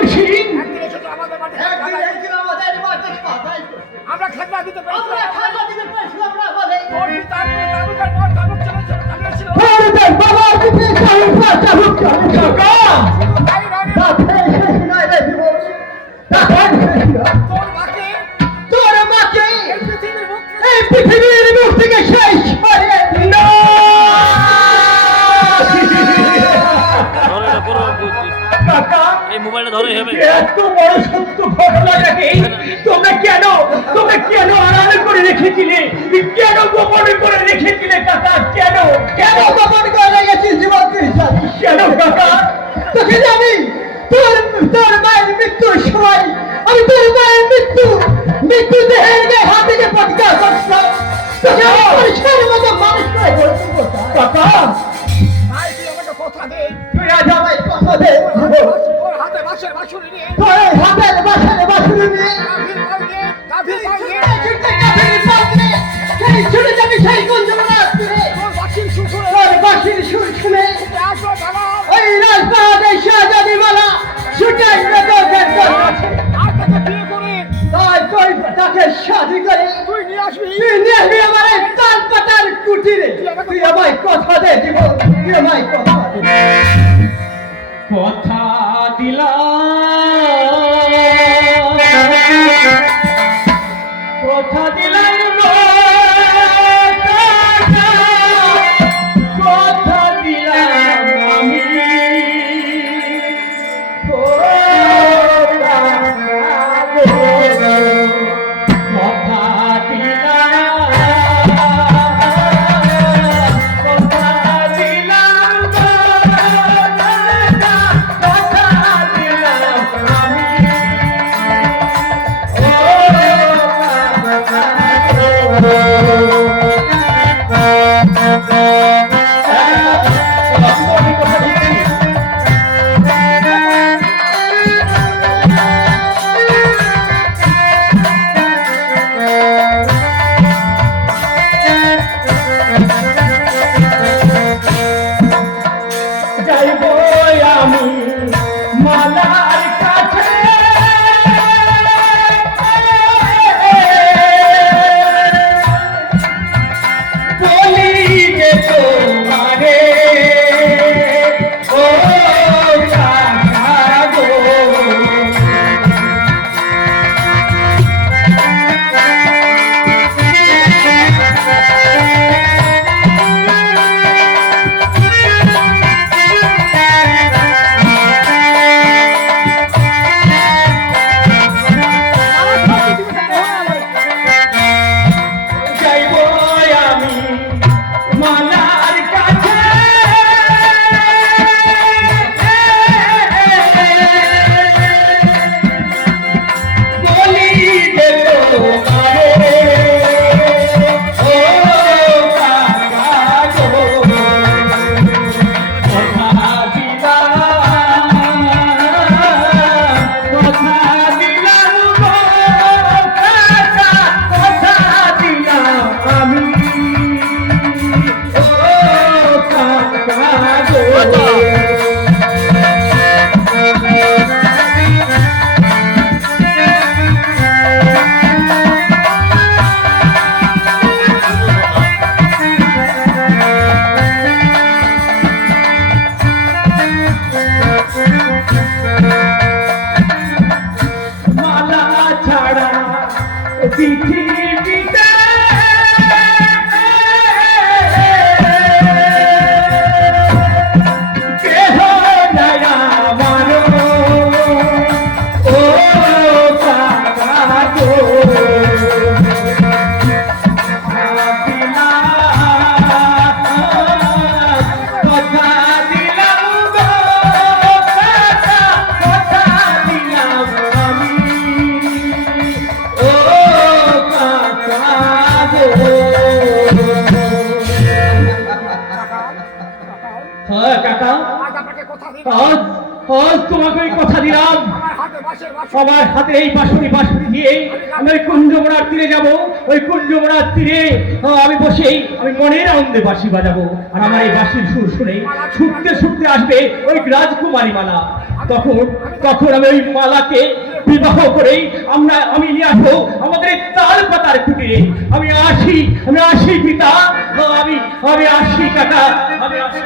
মুন্সি একদিন এসে তো আমাদের মাঠে আমরা খাজনা দিতে পেরেছিলাম না বলে ভারতের বাবার দিকে চালুকা কাকা তোর মাকে এই পৃথিবীর মুখ থেকে শেষ করে দিল। কাকা এই মোবাইলটা ধরে হবে এত বড় সত্য ঘটনাটাকে তোমরা কেন আড়াল করে রেখেছিলে, কেন গোপন করে রেখেছিলে কাকা? কেন গোপন করে রেখেছিস জীবন কেন কাকা? তোকে জানি তোর মায়ের মৃত্যুর সময় আমি তোর মায়ের মৃত্যু দেহের গায়ে হাত থেকে প্রতিকার করছিলাম। তোকে পরিষ্কার মতো মানুষ করে বলছি কাকা কথা দে তুই আজ আমায় কথা দে তোর হাতে বাঁশের বাঁশুরি নিয়ে তোর হাতের বাসায় বাসুরি নিয়ে কাঁধে পাইয়ে সেই ছুটে যাবি সেই কুঞ্জমনা তোর বাঁশির সুর শুনে তোর বাসির সুর শুনে আসো দাদা ওই রাজবাহাদের শাহজাদি মালা ছুটাই তোদের কাছে আর তাকে বিয়ে করে তাই তাকে শাদি করে তুই নিয়ে আসবি আমার এই তাল পাতার কুটিরে তুই আমায় কথা দে জীবন তুই আমায় কথা দে কথা দিলাম কথা দিলাম কথা দিলাম আমি কথা তোমাকে কথা দিলাম আমার হাতে এই বাঁশুরি দিয়ে আমি কুঞ্জমনার তীরে যাব। ওই কুঞ্জমনার তীরে আমি বসেই আমি মনের আনন্দে বাঁশি বাজাবো। আর আমার এই বাঁশির সুর শুনে ছুটতে ছুটতে আসবে ওই রাজকুমারী মালা। তখন তখন আমি ওই মালাকে বিবাহ করেই আমি নিয়ে আসবো আমাদের এই তাল পাতার কুটিরে। আমি আসি পিতা, আমি আসি কাকা, আমি আসি।